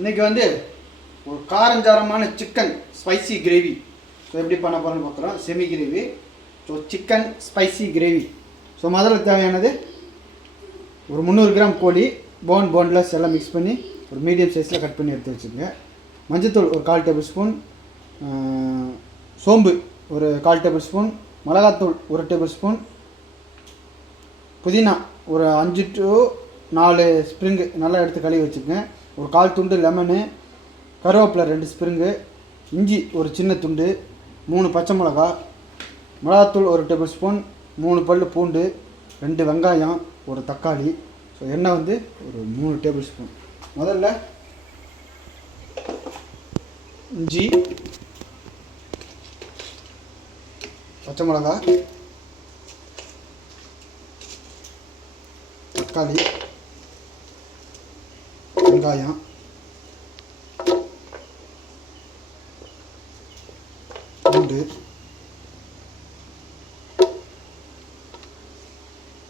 இன்றைக்கி வந்து ஒரு காரஞ்சாரமான சிக்கன் ஸ்பைசி கிரேவி. ஸோ எப்படி பண்ண போகிறோன்னு பார்க்குறோம். Semi gravy. So chicken spicy gravy. So முதல்ல தேவையானது ஒரு 300 கிராம் கோழி, போன்லெஸ் எல்லாம் மிக்ஸ் பண்ணி ஒரு மீடியம் சைஸில் கட் பண்ணி எடுத்து வச்சுக்கோங்க. மஞ்சத்தூள் ஒரு 1/4 டேபிள் ஸ்பூன், சோம்பு ஒரு 1/4 டேபிள் ஸ்பூன், மிளகாத்தூள் 1 டேபிள் ஸ்பூன், புதினா ஒரு 5 to 4 ஸ்ப்ரிங்கு நல்லா எடுத்து கழுவி வச்சுக்கோங்க. ஒரு 1/4 துண்டு லெமனு, கருவேப்பிலை 2 ஸ்ப்ரிங்கு, இஞ்சி ஒரு சின்ன துண்டு, 3 பச்சை மிளகா, மிளகாத்தூள் 1 டேபிள் ஸ்பூன், 3 பல் பூண்டு, 2 வெங்காயம், ஒரு தக்காளி. ஸோ எண்ணெய் வந்து ஒரு 3 டேபிள் ஸ்பூன். முதல்ல இஞ்சி, பச்சை மிளகா, தக்காளி, வெங்காயம், பூண்டு,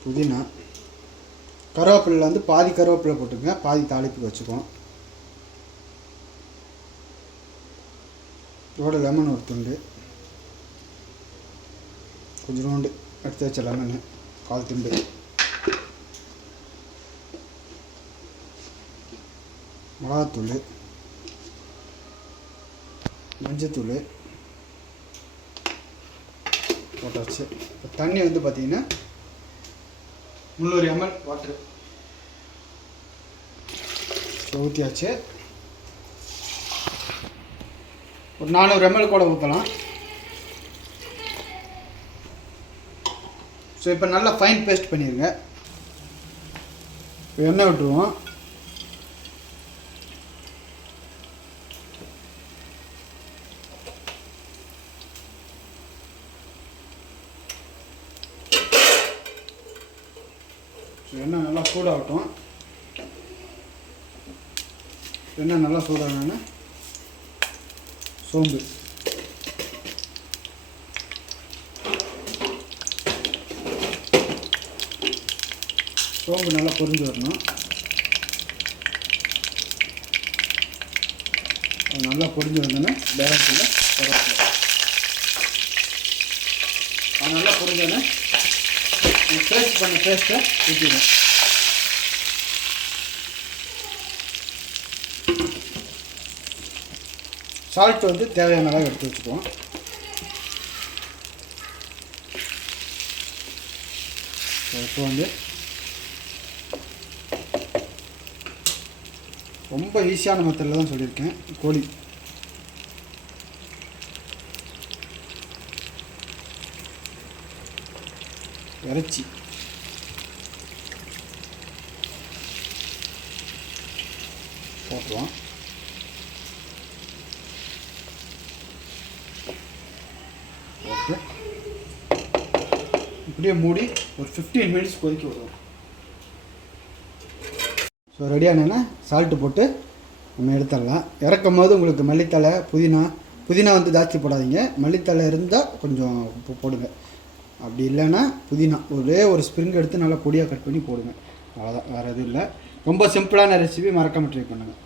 புதினா, கருவேப்பிலை வந்து பாதி கருவேப்பிலை போட்டுங்க, பாதி தாளிப்புக்கு வச்சுக்குவோம். இதோட லெமன் ஒரு துண்டு, கொஞ்சோண்டு எடுத்து வச்ச லெமனு 1/4 துண்டு, மிளகாத்தூள், மஞ்சத்தூள் போட்டாச்சு. இப்போ தண்ணி வந்து பார்த்திங்கன்னா 300 ml வாட்ரு ஊற்றியாச்சு. ஒரு 400 ml கூட ஊற்றலாம். ஸோ இப்போ நல்லா ஃபைன் பேஸ்ட் பண்ணிடுங்க. இப்போ எண்ணெய் விட்டுருவோம். எண்ணெய் நல்லா சூடாகட்டும். எண்ணெய் நல்லா சூடாகணுன்னா சோம்பு, நல்லா பொரிஞ்சு வரணும். நல்லா பொரிஞ்சு வந்தோன்னா பேலன்ஸில் கருவேப்பிலை நல்லா பொரிஞ்சோன்னே பேஸ்ட் பண்ண பேஸ்ட்டை ஊற்றிடும். சால்ட் வந்து தேவையான அளவு எடுத்து வச்சுக்குவோம். இப்போ வந்து ரொம்ப ஈஸியான மெத்தடில் தான் சொல்லியிருக்கேன். கோழி இறைச்சி போட்டுருவோம். ஓகே, இப்படியே மூடி ஒரு 15 minutes கொதிக்க விடுவோம். ஸோ ரெடியானேன்னா சால்ட்டு போட்டு நம்ம எடுத்துடலாம். இறக்கும் போது உங்களுக்கு மல்லித்தலை, புதினா வந்து ஜாஸ்தி போடாதீங்க. மல்லித்தலை இருந்தால் கொஞ்சம் போடுங்க. அப்படி இல்லைன்னா புதினா ஒரே ஒரு ஸ்ப்ரிங் எடுத்து நல்லா பொடியாக கட் பண்ணி போடுங்க. அவ்வளோதான், வேறு எதுவும் இல்லை. ரொம்ப சிம்பிளான ரெசிபி, மறக்காமல் ட்ரை பண்ணுங்கள்.